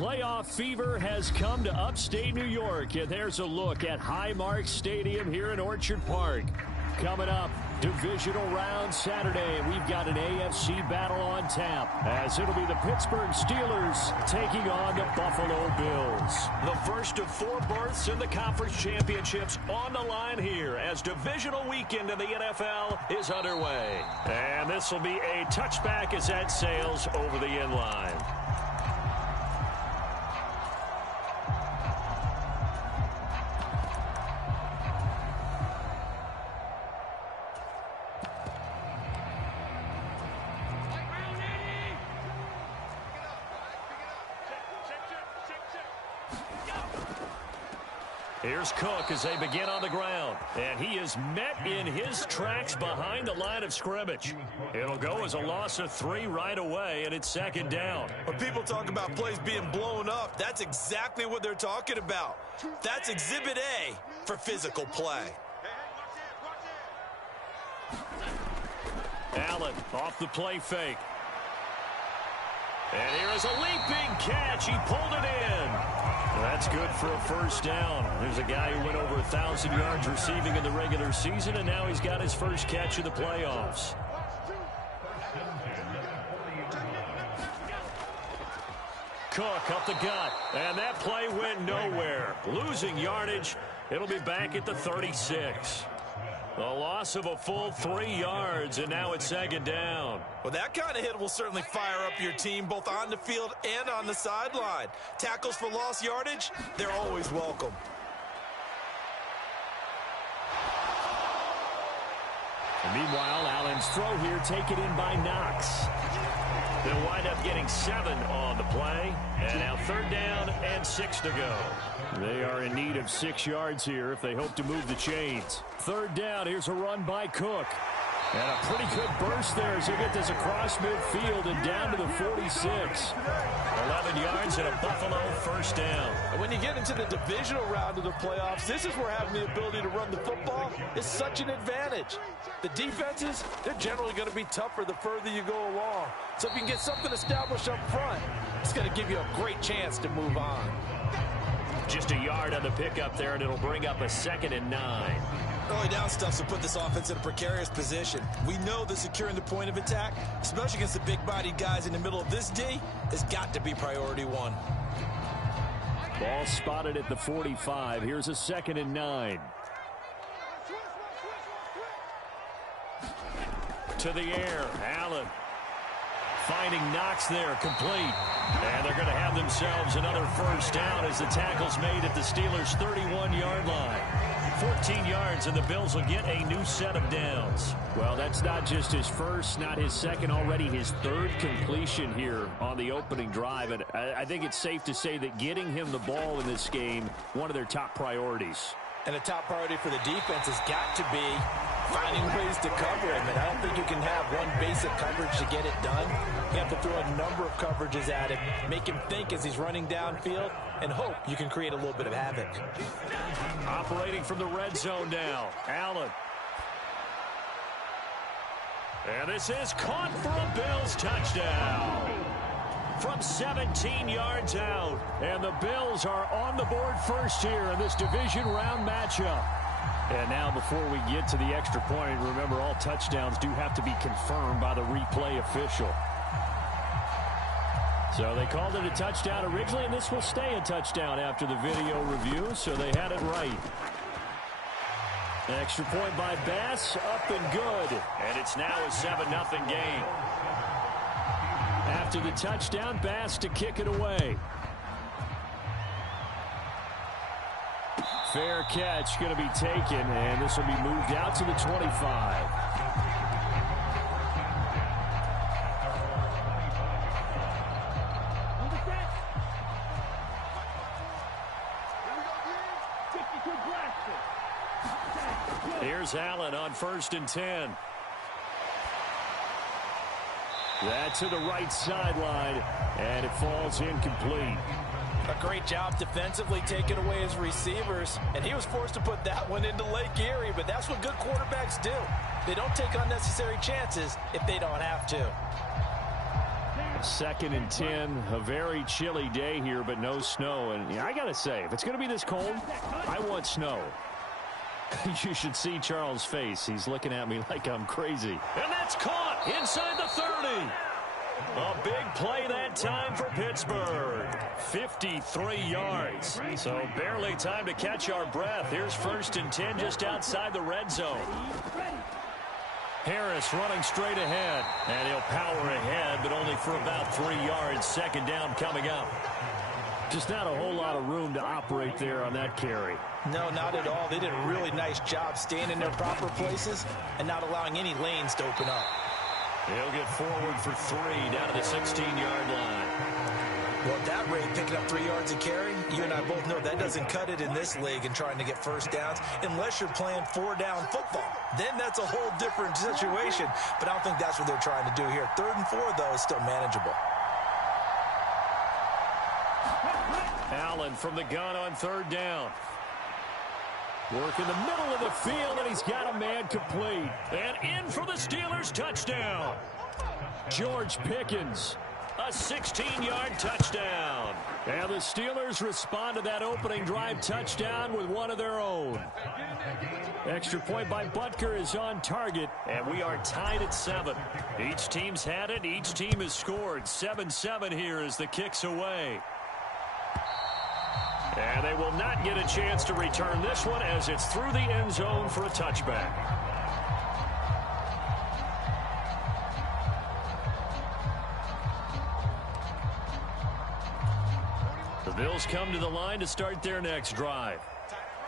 Playoff fever has come to upstate New York, and there's a look at Highmark Stadium here in Orchard Park. Coming up, divisional round Saturday. We've got an AFC battle on tap, as it'll be the Pittsburgh Steelers taking on the Buffalo Bills. The first of 4 berths in the conference championships on the line here as divisional weekend in the NFL is underway. And this will be a touchback as that sails over the end line. Here's Cook as they begin on the ground. And he is met in his tracks behind the line of scrimmage. It'll go as a loss of 3 right away, and it's second down. When people talk about plays being blown up, that's exactly what they're talking about. That's Exhibit A for physical play. Allen off the play fake. And here is a leaping catch. He pulled it in. That's good for a first down. There's a guy who went over 1,000 yards receiving in the regular season, and now he's got his first catch in the playoffs. Cook up the gut, and that play went nowhere. Losing yardage. It'll be back at the 36. A loss of a full 3 yards, and now it's second down. Well, that kind of hit will certainly fire up your team, both on the field and on the sideline. Tackles for lost yardage, they're always welcome. And meanwhile, Allen's throw here taken in by Knox. They'll wind up getting 7 on the play. And now third down and 6 to go. They are in need of 6 yards here if they hope to move the chains. Third down, here's a run by Cook. And a pretty good burst there as he gets this across midfield and down to the 46. 11 yards and a Buffalo first down. And when you get into the divisional round of the playoffs, this is where having the ability to run the football is such an advantage. The defenses, they're generally going to be tougher the further you go along. So if you can get something established up front, it's going to give you a great chance to move on. Just a yard on the pickup there, and it'll bring up a 2nd and 9. Early down stuff to put this offense in a precarious position. We know that securing the point of attack, especially against the big-bodied guys in the middle of this D, has got to be priority 1. Ball spotted at the 45. Here's a 2nd and 9. To the air, Allen. Finding Knox there, complete. And they're going to have themselves another first down as the tackle's made at the Steelers' 31-yard line. 14 yards, and the Bills will get a new set of downs. Well, that's not just his first, not his second, already his 3rd completion here on the opening drive. And I think it's safe to say that getting him the ball in this game, one of their top priorities. And a top priority for the defense has got to be finding ways to cover him. And I don't think you can have one basic coverage to get it done. You have to throw a number of coverages at him, make him think as he's running downfield, and hope you can create a little bit of havoc. Operating from the red zone now, Allen. And this is caught for a Bills touchdown. From 17 yards out. And the Bills are on the board first here in this division round matchup. And now before we get to the extra point, remember all touchdowns do have to be confirmed by the replay official. So they called it a touchdown originally, and this will stay a touchdown after the video review, so they had it right. Extra point by Bass, up and good. And it's now a 7-0 game. After the touchdown, Bass to kick it away. Fair catch going to be taken, and this will be moved out to the 25. Here's Allen on 1st and 10. That to the right sideline, and it falls incomplete. A great job defensively taking away his receivers, and he was forced to put that one into Lake Erie, but that's what good quarterbacks do. They don't take unnecessary chances if they don't have to. 2nd and 10, a very chilly day here, but no snow. And I got to say, if it's going to be this cold, I want snow. You should see Charles' face. He's looking at me like I'm crazy. And that's caught inside the 30. A big play that time for Pittsburgh. 53 yards. So barely time to catch our breath. Here's 1st and 10 just outside the red zone. Harris running straight ahead. And he'll power ahead, but only for about 3 yards. 2nd down coming up. Just not a whole lot of room to operate there on that carry. No, not at all. They did a really nice job staying in their proper places and not allowing any lanes to open up. He'll get forward for 3 down to the 16-yard line. Well, at that rate, picking up 3 yards a carry, you and I both know that doesn't cut it in this league and trying to get first downs unless you're playing 4-down football. Then that's a whole different situation, but I don't think that's what they're trying to do here. 3rd and 4, though, is still manageable. Allen from the gun on 3rd down. Work in the middle of the field, and he's got a man complete. And in for the Steelers touchdown. George Pickens, a 16-yard touchdown. And the Steelers respond to that opening drive touchdown with one of their own. Extra point by Butker is on target. And we are tied at 7. Each team's had it. Each team has scored. 7-7 here as the kick's away. And they will not get a chance to return this one as it's through the end zone for a touchback. The Bills come to the line to start their next drive.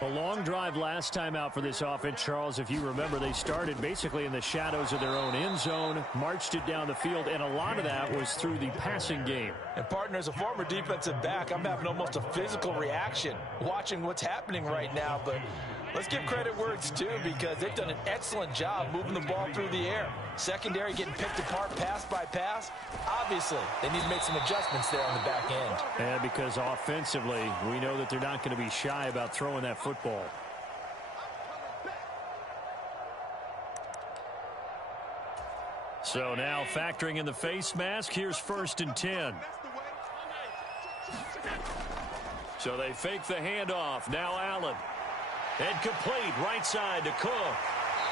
A long drive last time out for this offense, Charles. If you remember, they started basically in the shadows of their own end zone, marched it down the field, and a lot of that was through the passing game. And, partner, as a former defensive back, I'm having almost a physical reaction watching what's happening right now. But let's give credit where it's due because they've done an excellent job moving the ball through the air. Secondary getting picked apart pass by pass. Obviously, they need to make some adjustments there on the back end. And because offensively, we know that they're not going to be shy about throwing that football. So now factoring in the face mask, here's 1st and 10. So they fake the handoff. Now Allen. And complete right side to Cook.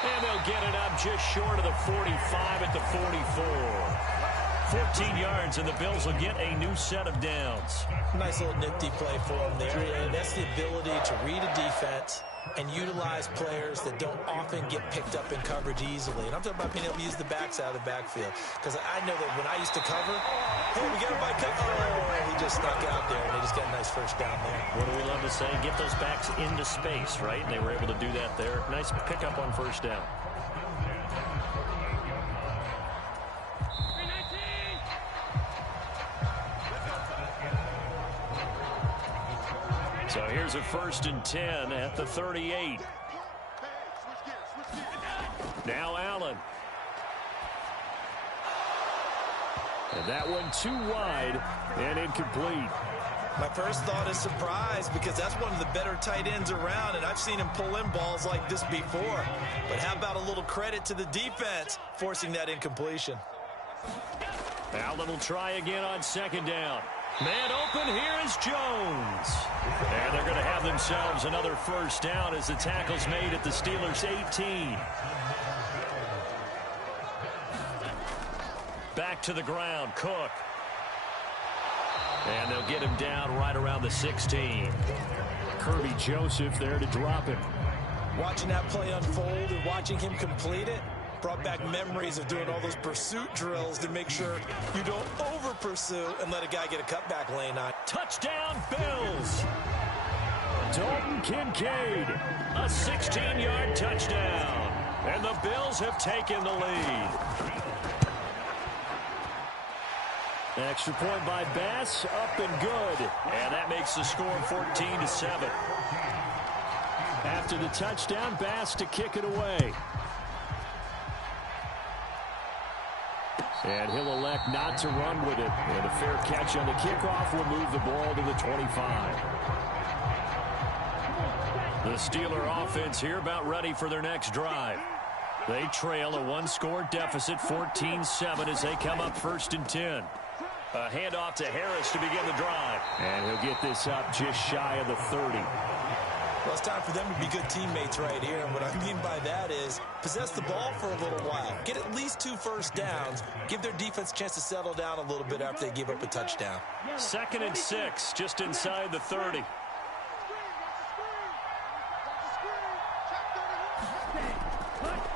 And they'll get it up just short of the 45 at the 44. 14 yards, and the Bills will get a new set of downs. Nice little nifty play for them there. And that's the ability to read a defense and utilize players that don't often get picked up in coverage easily. And I'm talking about being able to use the backs out of the backfield. Because I know that when I used to cover, hey, we got a bike cut. Oh, he just snuck out there, and they just got a nice first down there. What do we love to say? Get those backs into space, right? And they were able to do that there. Nice pickup on 1st down. So here's a 1st and 10 at the 38. Now Allen. And that one too wide and incomplete. My first thought is surprise because that's one of the better tight ends around, and I've seen him pull in balls like this before. But how about a little credit to the defense forcing that incompletion? Allen will try again on 2nd down. Man open, here is Jones. And they're going to have themselves another 1st down as the tackle's made at the Steelers' 18. Back to the ground, Cook. And they'll get him down right around the 16. Kirby Joseph there to drop him. Watching that play unfold and watching him complete it brought back memories of doing all those pursuit drills to make sure you don't over-pursue and let a guy get a cutback lane on. Touchdown, Bills! Dalton Kincaid. A 16-yard touchdown. And the Bills have taken the lead. Extra point by Bass, up and good. And that makes the score 14-7. After the touchdown, Bass to kick it away. And he'll elect not to run with it. And a fair catch on the kickoff will move the ball to the 25. The Steeler offense here about ready for their next drive. They trail a one-score deficit, 14-7, as they come up 1st and 10. A handoff to Harris to begin the drive. And he'll get this up just shy of the 30. Well, it's time for them to be good teammates right here. And what I mean by that is possess the ball for a little while. Get at least 2 first downs. Give their defense a chance to settle down a little bit after they give up a touchdown. 2nd and 6, just inside the 30.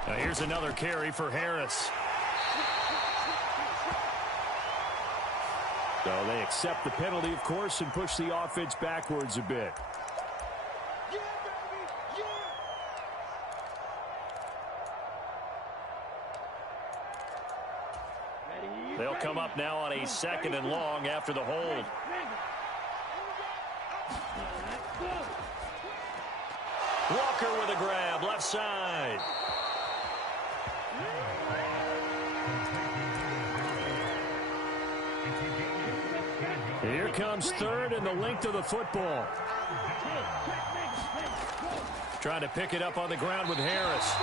Now here's another carry for Harris. So they accept the penalty, of course, and push the offense backwards a bit. They'll come up now on a 2nd and long after the hold. Walker with a grab, left side. Here comes 3rd and the length of the football. Trying to pick it up on the ground with Harris.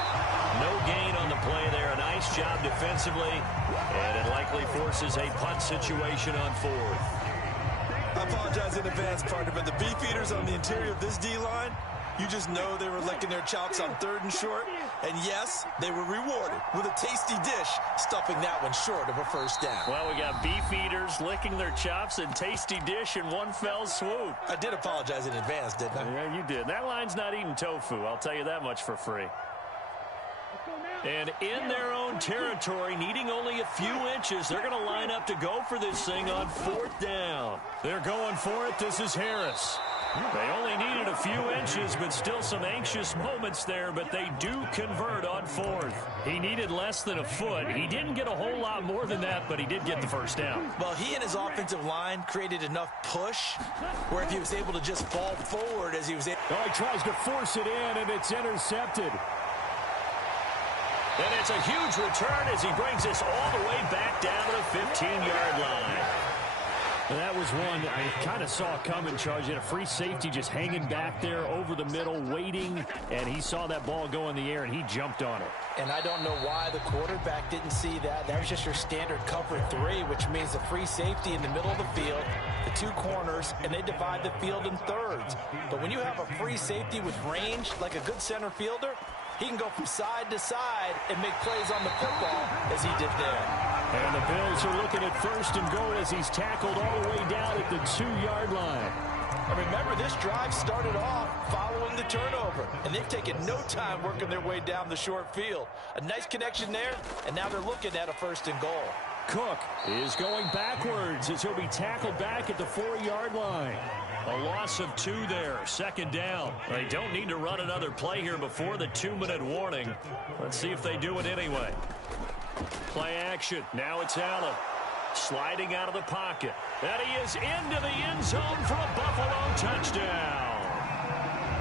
No gain on the play there. A nice job defensively. And it likely forces a punt situation on 4th. I apologize in advance, partner, but the beefeaters on the interior of this D-line, you just know they were licking their chops on 3rd and short. And yes, they were rewarded with a tasty dish, stuffing that one short of a first down. Well, we got beef eaters licking their chops and tasty dish in one fell swoop. I did apologize in advance, didn't I? Yeah, you did. That line's not eating tofu. I'll tell you that much for free. And in their own territory, needing only a few inches, they're going to line up to go for this thing on 4th down. They're going for it. This is Harris. They only needed a few inches, but still some anxious moments there, but they do convert on 4th. He needed less than a foot. He didn't get a whole lot more than that, but he did get the first down. Well, he and his offensive line created enough push where if he was able to just fall forward as he was able. Oh, he tries to force it in, and it's intercepted. And it's a huge return as he brings this all the way back down to the 15-yard line. That was one I kind of saw coming, Charles. He had a free safety just hanging back there over the middle, waiting, and he saw that ball go in the air, and he jumped on it. And I don't know why the quarterback didn't see that. That was just your standard cover 3, which means the free safety in the middle of the field, the 2 corners, and they divide the field in thirds. But when you have a free safety with range, like a good center fielder, he can go from side to side and make plays on the football as he did there. And the Bills are looking at 1st and goal as he's tackled all the way down at the 2-yard line. And remember, this drive started off following the turnover, and they've taken no time working their way down the short field. A nice connection there, and now they're looking at a 1st and goal. Cook is going backwards as he'll be tackled back at the 4-yard line. A loss of 2 there, 2nd down. They don't need to run another play here before the 2-minute warning. Let's see if they do it anyway. Play action. Now it's Allen. Sliding out of the pocket. And he is into the end zone for a Buffalo touchdown.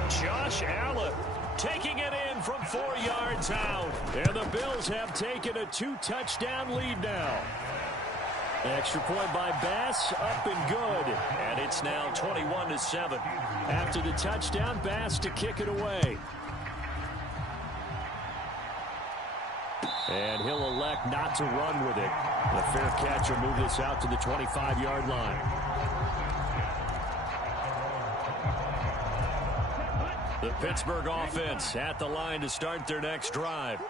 Josh Allen taking it in from 4 yards out. And the Bills have taken a 2-touchdown lead now. Extra point by Bass, up and good. And it's now 21-7. After the touchdown, Bass to kick it away. And he'll elect not to run with it. The fair catch will move this out to the 25-yard line. The Pittsburgh offense at the line to start their next drive.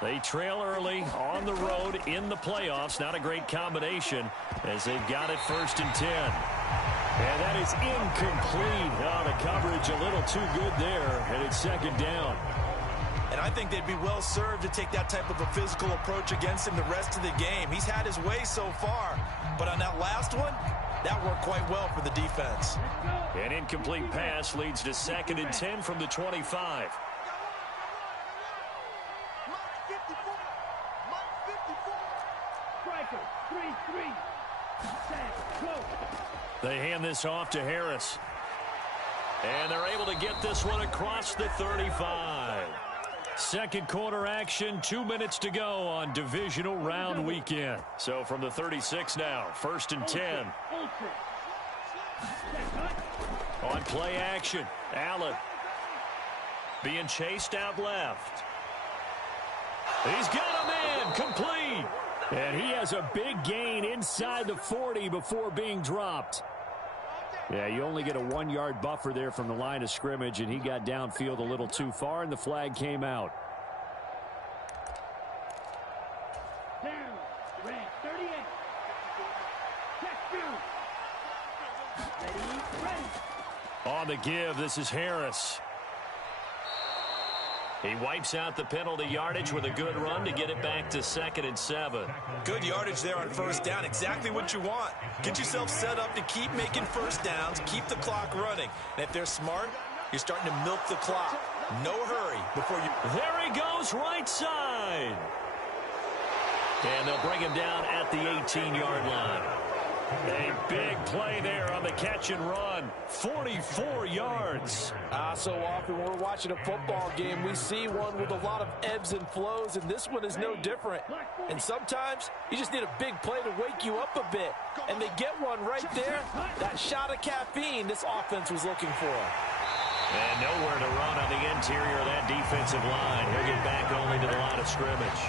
They trail early on the road in the playoffs. Not a great combination as they've got it 1st and 10. And that is incomplete. Oh, the coverage a little too good there, and it's 2nd down. And I think they'd be well served to take that type of a physical approach against him the rest of the game. He's had his way so far, but on that last one, that worked quite well for the defense. An incomplete pass leads to 2nd and 10 from the 25. They hand this off to Harris. And they're able to get this one across the 35. Second quarter action, 2 minutes to go on divisional round weekend. So from the 36 now, 1st and 10. On play action, Allen being chased out left. He's got a man, complete. And he has a big gain inside the 40 before being dropped. Yeah, you only get a 1-yard buffer there from the line of scrimmage, and he got downfield a little too far, and the flag came out. On the give, this is Harris. He wipes out the penalty yardage with a good run to get it back to 2nd and 7. Good yardage there on first down. Exactly what you want. Get yourself set up to keep making first downs, keep the clock running. And if they're smart, you're starting to milk the clock. No hurry before you... There he goes, right side. And they'll bring him down at the 18-yard line. A big play there on the catch and run. 44 yards. So often when we're watching a football game, we see one with a lot of ebbs and flows, and this one is no different. And sometimes you just need a big play to wake you up a bit. And they get one right there. That shot of caffeine this offense was looking for. And nowhere to run on the interior of that defensive line. He'll get back only to the line of scrimmage.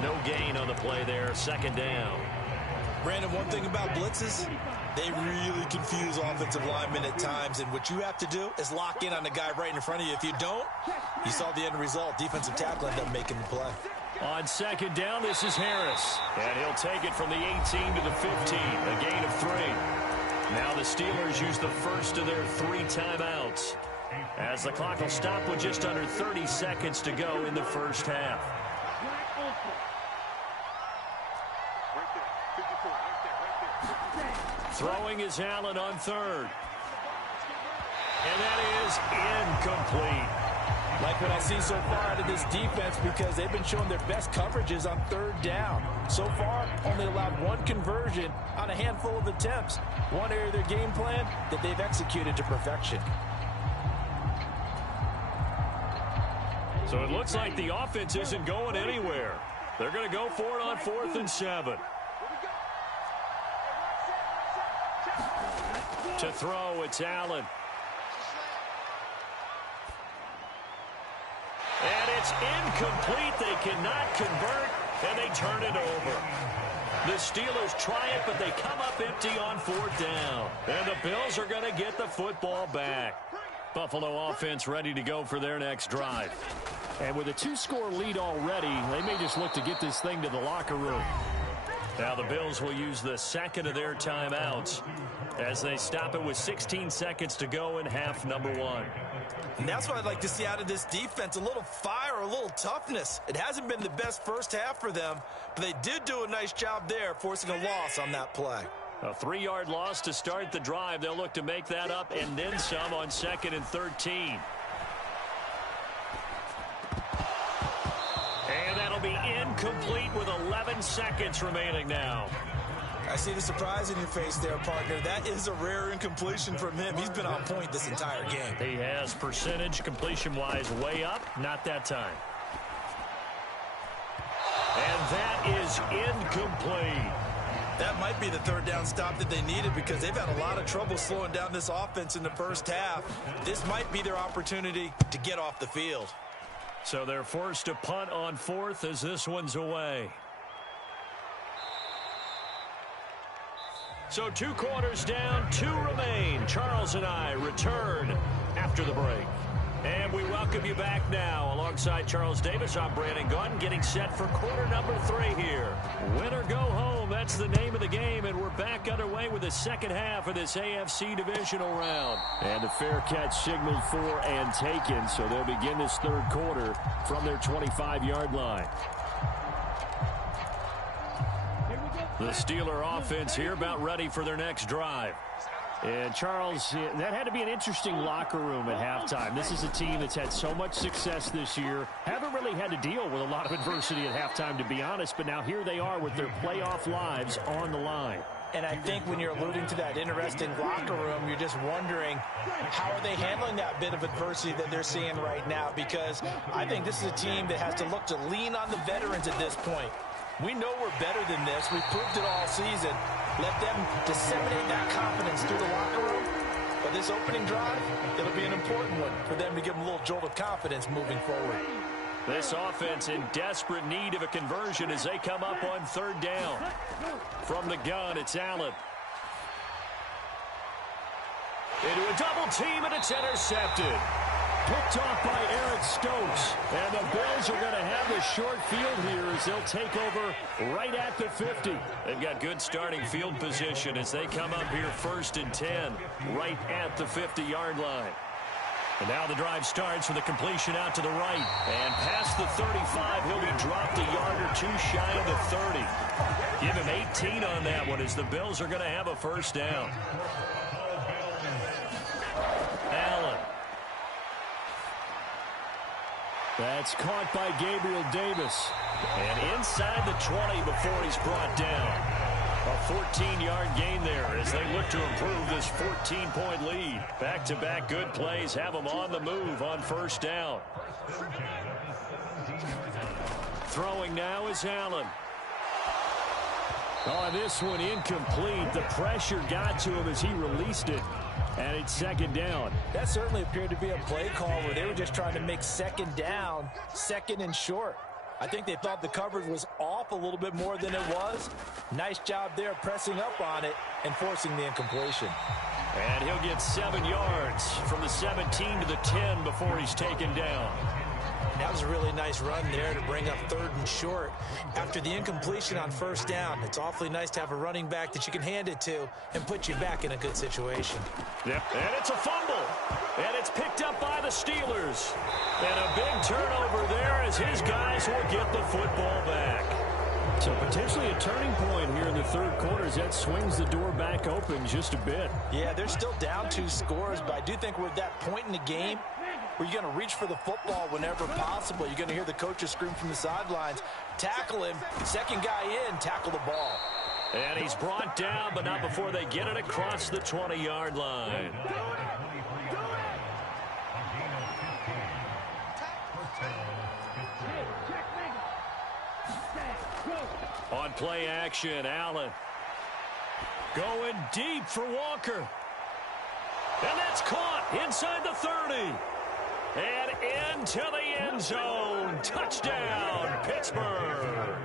No gain on the play there. 2nd down. Brandon, one thing about blitzes, they really confuse offensive linemen at times, and what you have to do is lock in on the guy right in front of you. If you don't, you saw the end result. Defensive tackle ended up making the play. On 2nd down, this is Harris. And he'll take it from the 18 to the 15, a gain of 3. Now the Steelers use the first of their 3 timeouts, as the clock will stop with just under 30 seconds to go in the first half. Throwing is Allen on 3rd. And that is incomplete. Like what I see so far out of this defense, because they've been showing their best coverages on 3rd down. So far, only allowed 1 conversion on a handful of attempts. One area of their game plan that they've executed to perfection. So it looks like the offense isn't going anywhere. They're going to go for it on 4th and 7. To throw, it's Allen. And it's incomplete. They cannot convert, and they turn it over. The Steelers try it, but they come up empty on 4th down. And the Bills are going to get the football back. Buffalo offense ready to go for their next drive. And with a 2-score lead already, they may just look to get this thing to the locker room. Now the Bills will use the 2nd of their timeouts as they stop it with 16 seconds to go in half number 1. And that's what I'd like to see out of this defense, a little fire, a little toughness. It hasn't been the best first half for them, but they did do a nice job there, forcing a loss on that play. A 3-yard loss to start the drive. They'll look to make that up and then some on 2nd and 13. And that'll be incomplete with 11 seconds remaining now. I see the surprise in your face there, partner. That is a rare incompletion from him. He's been on point this entire game. He has percentage completion-wise way up. Not that time. And that is incomplete. That might be the 3rd down stop that they needed, because they've had a lot of trouble slowing down this offense in the first half. This might be their opportunity to get off the field. So they're forced to punt on 4th as this one's away. So 2 quarters down, 2 remain. Charles and I return after the break. And we welcome you back now. Alongside Charles Davis, I'm Brandon Gaudin, getting set for quarter number 3 here. Win or go home, that's the name of the game, and we're back underway with the second half of this AFC divisional round. And the fair catch signaled for and taken, so they'll begin this 3rd quarter from their 25-yard line. The Steeler offense here about ready for their next drive. And, Charles, that had to be an interesting locker room at halftime. This is a team that's had so much success this year. Haven't really had to deal with a lot of adversity at halftime, to be honest. But now here they are with their playoff lives on the line. And I think when you're alluding to that interesting locker room, you're just wondering, how are they handling that bit of adversity that they're seeing right now? Because I think this is a team that has to look to lean on the veterans at this point. We know we're better than this. We've proved it all season. Let them disseminate that confidence through the locker room. But this opening drive, it'll be an important one for them to give them a little jolt of confidence moving forward. This offense in desperate need of a conversion as they come up on third down. From the gun, it's Allen. Into a double team, and it's intercepted. Picked off by Eric Stokes. And the Bills are going to have the short field here as they'll take over right at the 50. They've got good starting field position as they come up here 1st and 10 right at the 50-yard line. And now the drive starts with a completion out to the right. And past the 35, he'll be dropped a yard or two shy of the 30. Give him 18 on that one as the Bills are going to have a first down. Allen. That's caught by Gabriel Davis. And inside the 20 before he's brought down. A 14-yard gain there as they look to improve this 14-point lead. Back-to-back good plays have them on the move on first down. Throwing now is Allen. Oh, this one incomplete. The pressure got to him as he released it. And it's second down. That certainly appeared to be a play call where they were just trying to make second down, second and short. I think they thought the coverage was off a little bit more than it was. Nice job there pressing up on it and forcing the incompletion. And he'll get 7 yards from the 17 to the 10 before he's taken down. That was a really nice run there to bring up 3rd and short. After the incompletion on first down, it's awfully nice to have a running back that you can hand it to and put you back in a good situation. Yep, and it's a fumble. And it's picked up by the Steelers. And a big turnover there as his guys will get the football back. So potentially a turning point here in the third quarter as that swings the door back open just a bit. Yeah, they're still down 2 scores, but I do think we're at that point in the game where you're going to reach for the football whenever possible. You're going to hear the coaches scream from the sidelines, tackle him, second guy in, tackle the ball. And he's brought down, but not before they get it across the 20-yard line. On play action, Allen. Going deep for Walker. And that's caught inside the 30. And into the end zone. Touchdown, Pittsburgh.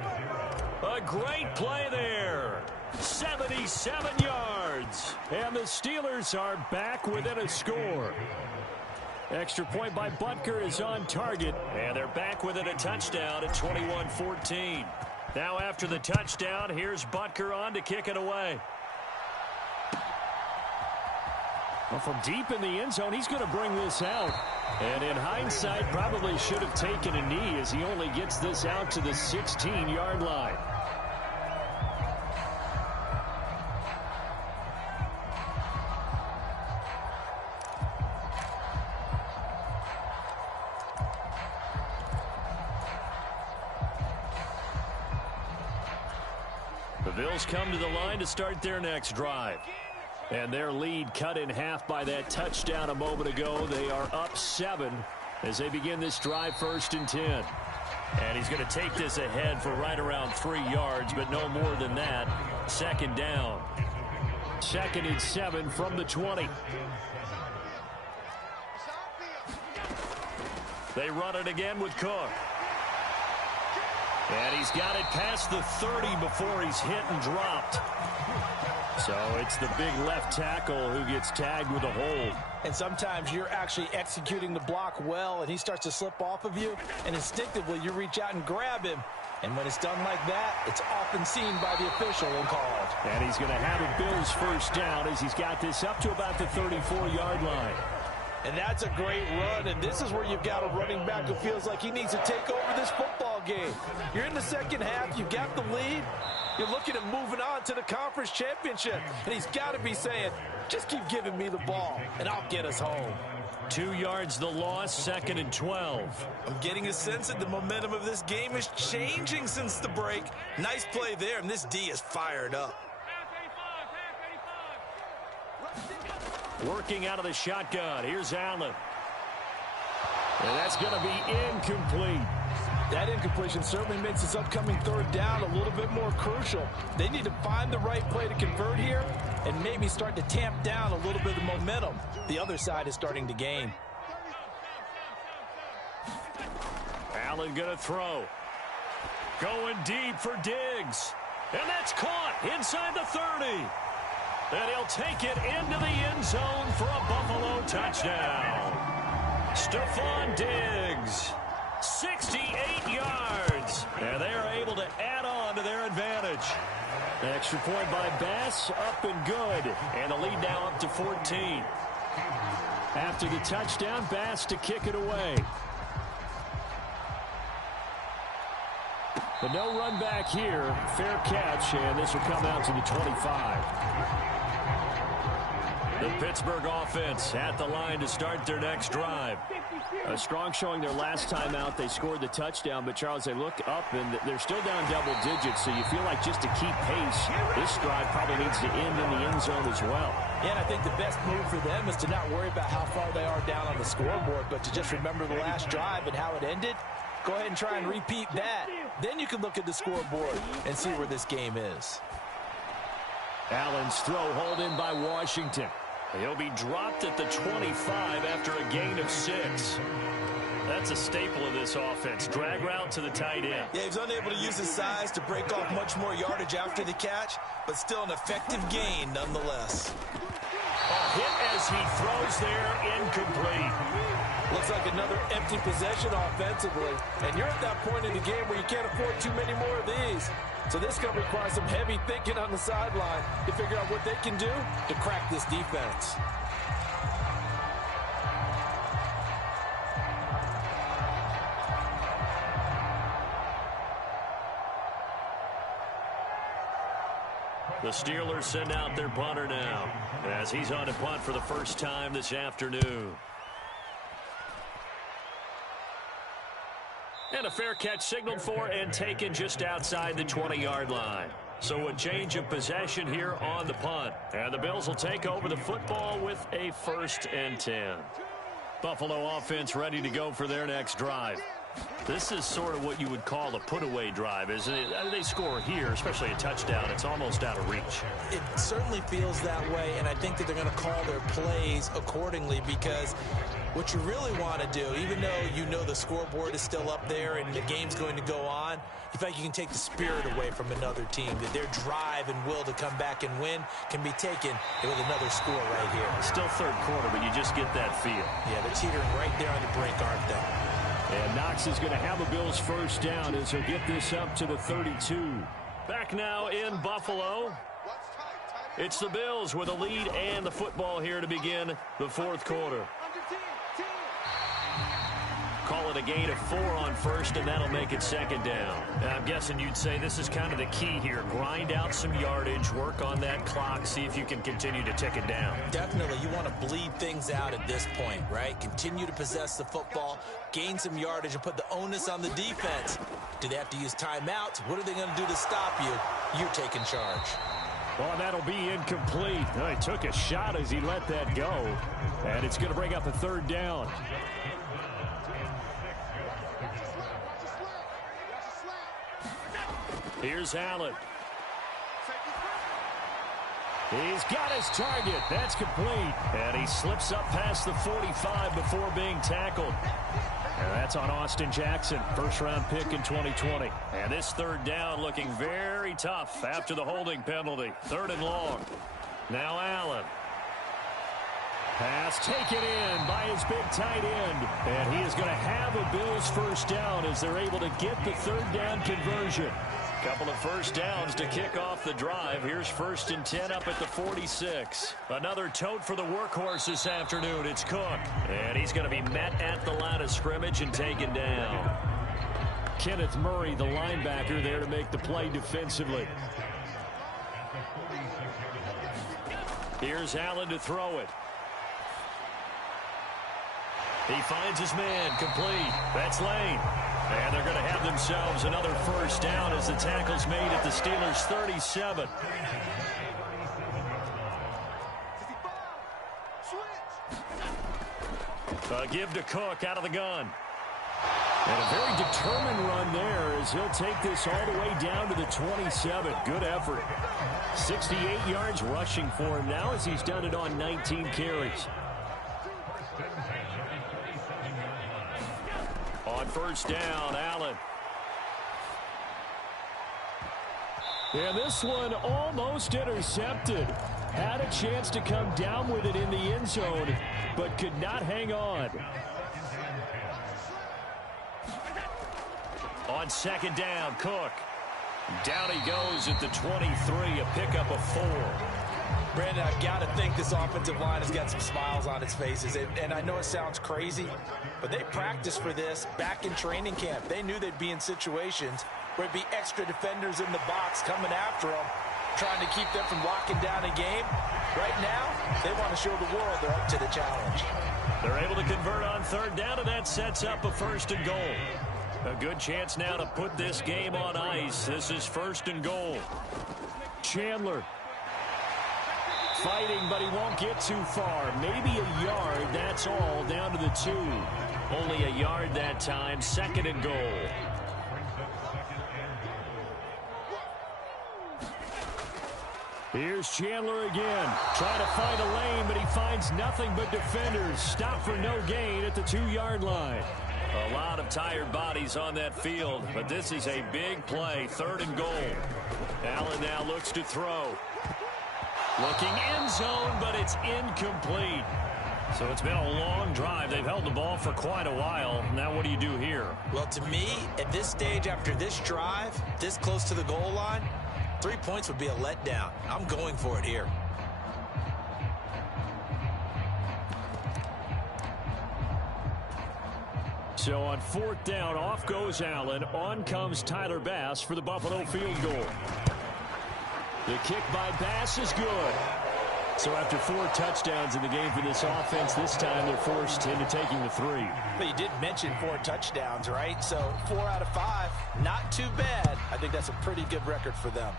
A great play there. 77 yards. And the Steelers are back within a score. Extra point by Butker is on target. And they're back within a touchdown at 21-14. Now after the touchdown, here's Butker on to kick it away. Well, from deep in the end zone, he's going to bring this out. And in hindsight, probably should have taken a knee as he only gets this out to the 16-yard line. The Bills come to the line to start their next drive. And their lead cut in half by that touchdown a moment ago. They are up 7 as they begin this drive 1st and 10. And he's going to take this ahead for right around 3 yards, but no more than that. Second down. 2nd and 7 from the 20. They run it again with Cook. And he's got it past the 30 before he's hit and dropped. So it's the big left tackle who gets tagged with a hold. And sometimes you're actually executing the block well, and he starts to slip off of you, and instinctively you reach out and grab him. And when it's done like that, it's often seen by the official and called. And he's going to have a Bills first down as he's got this up to about the 34-yard line. And that's a great run, and this is where you've got a running back who feels like he needs to take over this football game. You're in the second half, you've got the lead, you're looking at moving on to the conference championship, and he's got to be saying, just keep giving me the ball, and I'll get us home. 2 yards the loss, 2nd and 12. I'm getting a sense that the momentum of this game is changing since the break. Nice play there, and this D is fired up. Working out of the shotgun. Here's Allen. And that's going to be incomplete. That incompletion certainly makes this upcoming third down a little bit more crucial. They need to find the right play to convert here and maybe start to tamp down a little bit of momentum. The other side is starting to gain. Allen going to throw. Going deep for Diggs. And that's caught inside the 30. And he'll take it into the end zone for a Buffalo touchdown. Stephon Diggs, 68 yards. And they are able to add on to their advantage. Extra point by Bass, up and good. And the lead now up to 14. After the touchdown, Bass to kick it away. The no run back here, fair catch, and this will come out to the 25. The Pittsburgh offense at the line to start their next drive. A strong showing their last time out. They scored the touchdown, but Charles, they look up and they're still down double digits, so you feel like just to keep pace, this drive probably needs to end in the end zone as well. Yeah, and I think the best move for them is to not worry about how far they are down on the scoreboard, but to just remember the last drive and how it ended. Go ahead and try and repeat that. Then you can look at the scoreboard and see where this game is. Allen's throw hauled in by Washington. He'll be dropped at the 25 after a gain of 6. That's a staple of this offense. Drag route to the tight end. Yeah, he's unable to use his size to break off much more yardage after the catch, but still an effective gain nonetheless. A hit as he throws there, incomplete. Looks like another empty possession offensively. And you're at that point in the game where you can't afford too many more of these. So this is going to require some heavy thinking on the sideline to figure out what they can do to crack this defense. The Steelers send out their punter now as he's on to punt for the first time this afternoon. And a fair catch signaled for and taken just outside the 20-yard line. So a change of possession here on the punt. And the Bills will take over the football with a 1st and 10. Buffalo offense ready to go for their next drive. This is sort of what you would call a put-away drive, isn't it? They score here, especially a touchdown. It's almost out of reach. It certainly feels that way, and I think that they're going to call their plays accordingly because what you really want to do, even though you know the scoreboard is still up there and the game's going to go on, you feel like you can take the spirit away from another team, that their drive and will to come back and win can be taken with another score right here. Still third quarter, but you just get that feel. Yeah, they're teetering right there on the brink, aren't they? And Knox is going to have a Bills first down as he'll get this up to the 32. Back now in Buffalo. It's the Bills with a lead and the football here to begin the 4th quarter. Call it a gain of 4 on first, and that'll make it 2nd down. I'm guessing you'd say this is kind of the key here. Grind out some yardage, work on that clock, see if you can continue to tick it down. Definitely. You want to bleed things out at this point, right? Continue to possess the football, gain some yardage, and put the onus on the defense. Do they have to use timeouts? What are they going to do to stop you? You're taking charge. Well, that'll be incomplete. He took a shot as he let that go, and it's going to bring up a 3rd down. Here's Allen. He's got his target. That's complete. And he slips up past the 45 before being tackled. And that's on Austin Jackson, 1st-round pick in 2020. And this 3rd down looking very tough after the holding penalty. 3rd and long. Now Allen. Pass taken in by his big tight end. And he is going to have a Bills first down as they're able to get the 3rd down conversion. Couple of first downs to kick off the drive. Here's 1st and 10 up at the 46. Another tote for the workhorse this afternoon. It's Cook. And he's going to be met at the line of scrimmage and taken down. Kenneth Murray, the linebacker, there to make the play defensively. Here's Allen to throw it. He finds his man, complete. That's Lane. And they're going to have themselves another first down as the tackle's made at the Steelers' 37. Give to Cook out of the gun. And a very determined run there as he'll take this all the way down to the 27. Good effort. 68 yards rushing for him now as he's done it on 19 carries. On first down, Allen. And this one almost intercepted. Had a chance to come down with it in the end zone, but could not hang on. On second down, Cook. Down he goes at the 23, a pickup of 4. Brandon, I've got to think this offensive line has got some smiles on its faces. And I know it sounds crazy, but they practiced for this back in training camp. They knew they'd be in situations where there'd be extra defenders in the box coming after them, trying to keep them from locking down a game. Right now, they want to show the world they're up to the challenge. They're able to convert on third down, and that sets up a 1st and goal. A good chance now to put this game on ice. This is 1st and goal. Chandler fighting, but he won't get too far. Maybe a yard, that's all, down to the 2. Only a yard that time, 2nd and goal. Here's Chandler again, trying to find a lane, but he finds nothing but defenders. Stop for no gain at the 2-yard line. A lot of tired bodies on that field, but this is a big play, 3rd and goal. Allen now looks to throw. Looking end zone, but it's incomplete. So it's been a long drive. They've held the ball for quite a while. Now what do you do here? Well, to me, at this stage after this drive, this close to the goal line, 3 points would be a letdown. I'm going for it here. So on 4th down, off goes Allen. On comes Tyler Bass for the Buffalo field goal. The kick by Bass is good. So after 4 touchdowns in the game for this offense, this time they're forced into taking the 3. But you did mention 4 touchdowns, right? So 4 out of 5, not too bad. I think that's a pretty good record for them.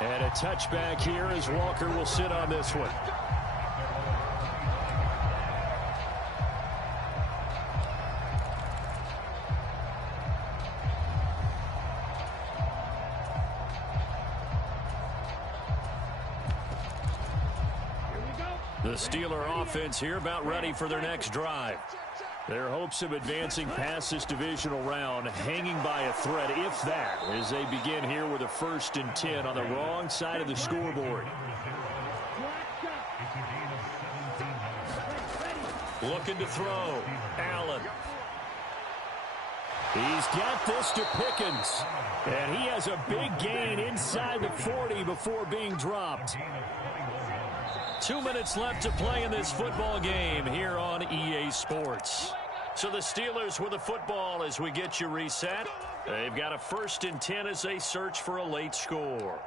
And a touchback here as Walker will sit on this one. The Steeler offense here about ready for their next drive. Their hopes of advancing past this divisional round hanging by a thread, if that, as they begin here with a 1st and 10 on the wrong side of the scoreboard. Looking to throw. Allen. He's got this to Pickens. And he has a big gain inside the 40 before being dropped. 2 minutes left to play in this football game here on EA Sports. So the Steelers with the football as we get you reset. They've got a 1st and 10 as they search for a late score.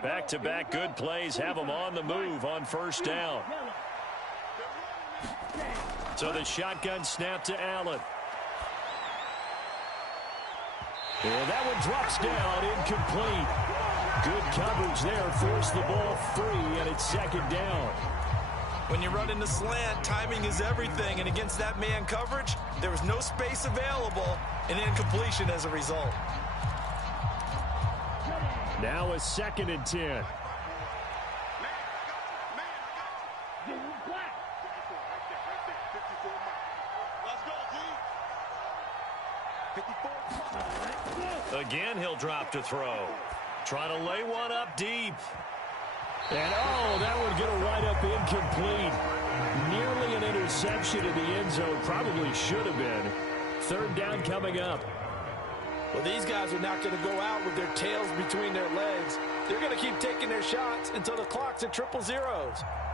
Back-to-back good plays have them on the move on 1st down. So the shotgun snap to Allen. And that one drops down, incomplete. Good coverage there, forced the ball free, and it's 2nd down. When you run in the slant, timing is everything, and against that man coverage, there was no space available, and incompletion as a result. Now a 2nd and 10. Again, he'll drop to throw. Trying to lay one up deep. And, oh, that would get a right-up incomplete. Nearly an interception in the end zone. Probably should have been. 3rd down coming up. Well, these guys are not going to go out with their tails between their legs. They're going to keep taking their shots until the clock's at 000.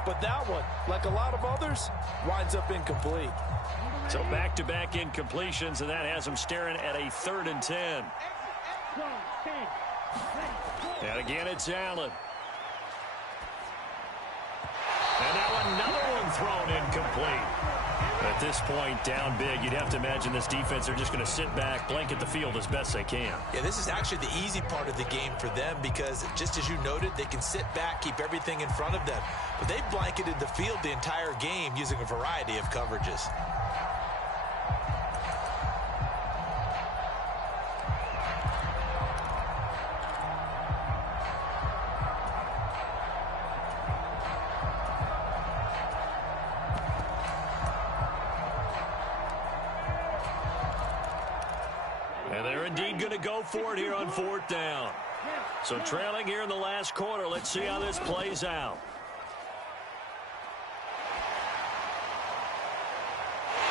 But that one, like a lot of others, winds up incomplete. So back-to-back incompletions, and that has them staring at a 3rd and 10. And again, it's Allen. And now another one thrown incomplete. At this point, down big, you'd have to imagine this defense are just going to sit back, blanket the field as best they can. Yeah, this is actually the easy part of the game for them because, just as you noted, they can sit back, keep everything in front of them. But they've blanketed the field the entire game using a variety of coverages. team going to go for it here on 4th down. So trailing here in the last quarter. Let's see how this plays out.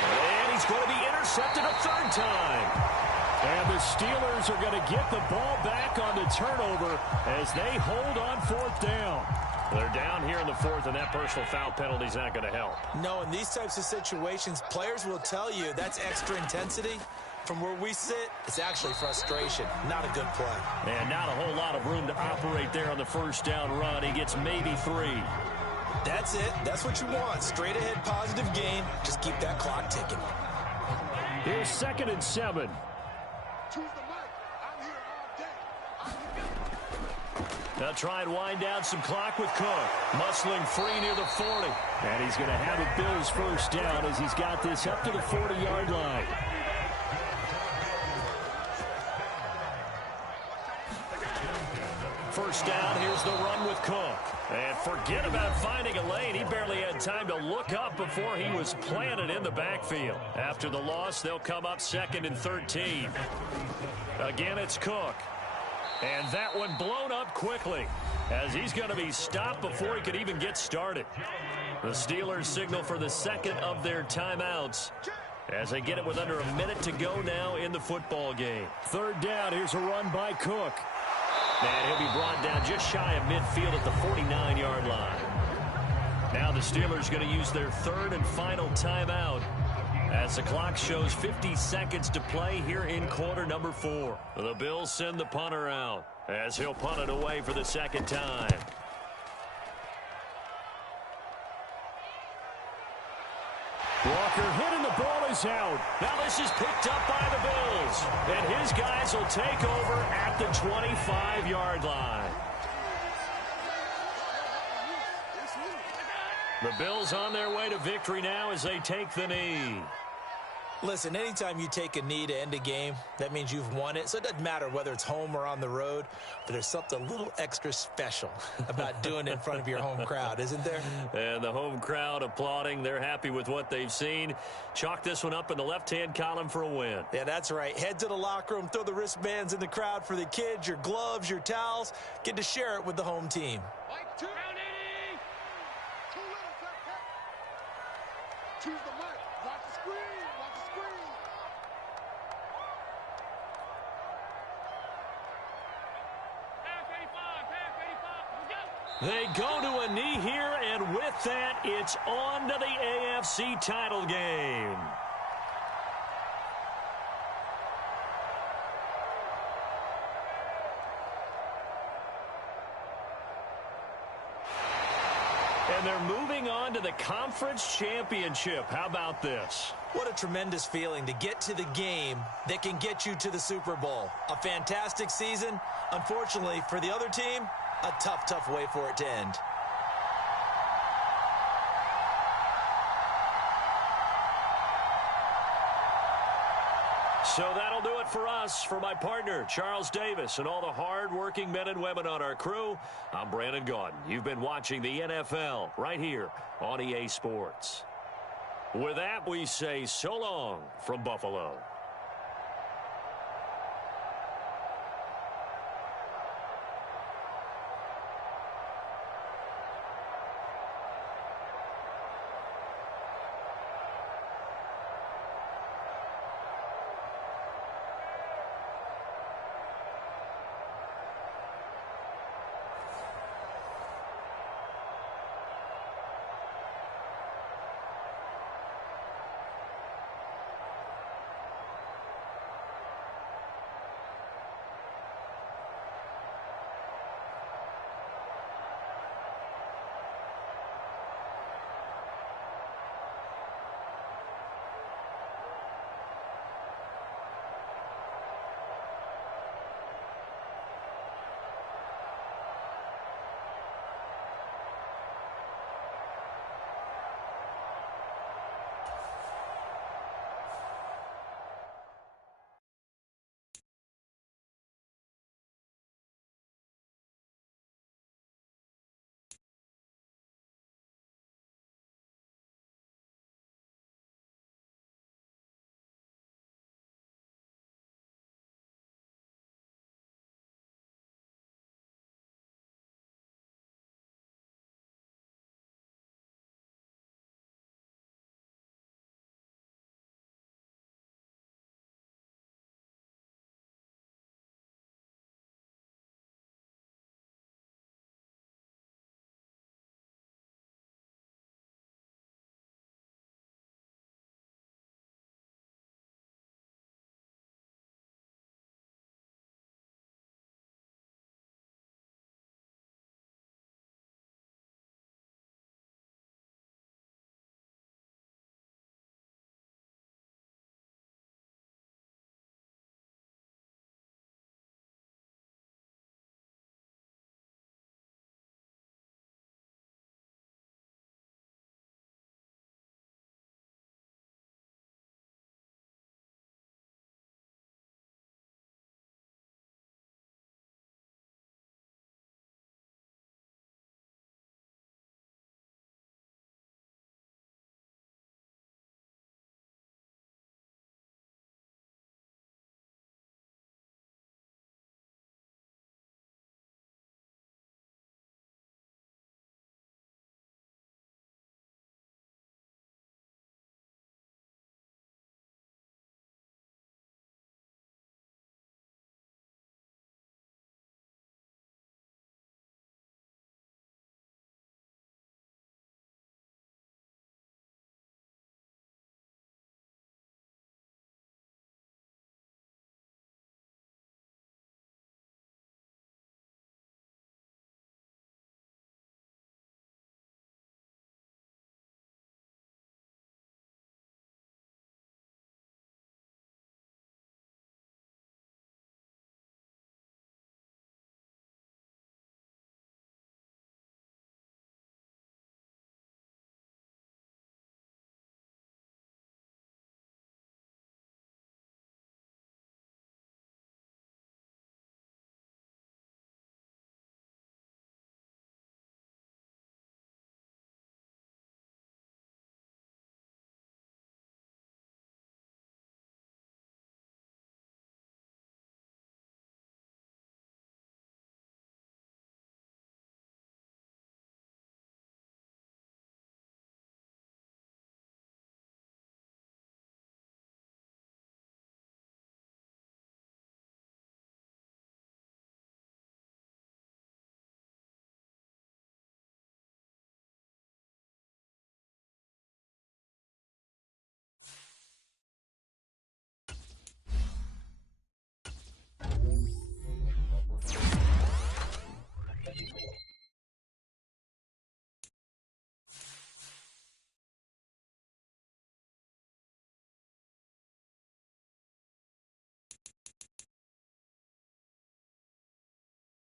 And he's going to be intercepted a 3rd time. And the Steelers are going to get the ball back on the turnover as they hold on 4th down. They're down here in the 4th, and that personal foul penalty is not going to help. No, in these types of situations, players will tell you that's extra intensity. From where we sit, it's actually frustration, not a good play. And not a whole lot of room to operate there on the 1st down run. He gets maybe 3. That's it. That's what you want. Straight ahead positive gain. Just keep that clock ticking. Here's 2nd and 7. They'll try and wind down some clock with Cook. Muscling free near the 40. And he's going to have a Bills 1st down as he's got this up to the 40-yard line. First down, here's the run with Cook. And forget about finding a lane. He barely had time to look up before he was planted in the backfield. After the loss, they'll come up 2nd and 13. Again, it's Cook. And that one blown up quickly as he's going to be stopped before he could even get started. The Steelers signal for the 2nd of their timeouts as they get it with under a minute to go now in the football game. 3rd down, here's a run by Cook. And he'll be brought down just shy of midfield at the 49-yard line. Now the Steelers going to use their 3rd and final timeout as the clock shows 50 seconds to play here in quarter number 4. The Bills send the punter out as he'll punt it away for the 2nd time. Walker hit and the ball is out. Now this is picked up by the Bills. And his guys will take over at the 25-yard line. The Bills on their way to victory now as they take the knee. Listen, anytime you take a knee to end a game, that means you've won it. So it doesn't matter whether it's home or on the road, but there's something a little extra special about doing it in front of your home crowd, isn't there? And the home crowd applauding. They're happy with what they've seen. Chalk this one up in the left-hand column for a win. Yeah, that's right. Head to the locker room, throw the wristbands in the crowd for the kids, your gloves, your towels. Get to share it with the home team. Choose the mic. Watch the screen. Watch the screen. They go to a knee here, and with that, it's on to the AFC title game. And they're moving on to the conference championship. How about this? What a tremendous feeling to get to the game that can get you to the Super Bowl. A fantastic season. Unfortunately, for the other team, a tough, tough way for it to end. So that'll do it for us. For my partner, Charles Davis, and all the hard-working men and women on our crew, I'm Brandon Gaudin. You've been watching the NFL right here on EA Sports. With that, we say so long from Buffalo.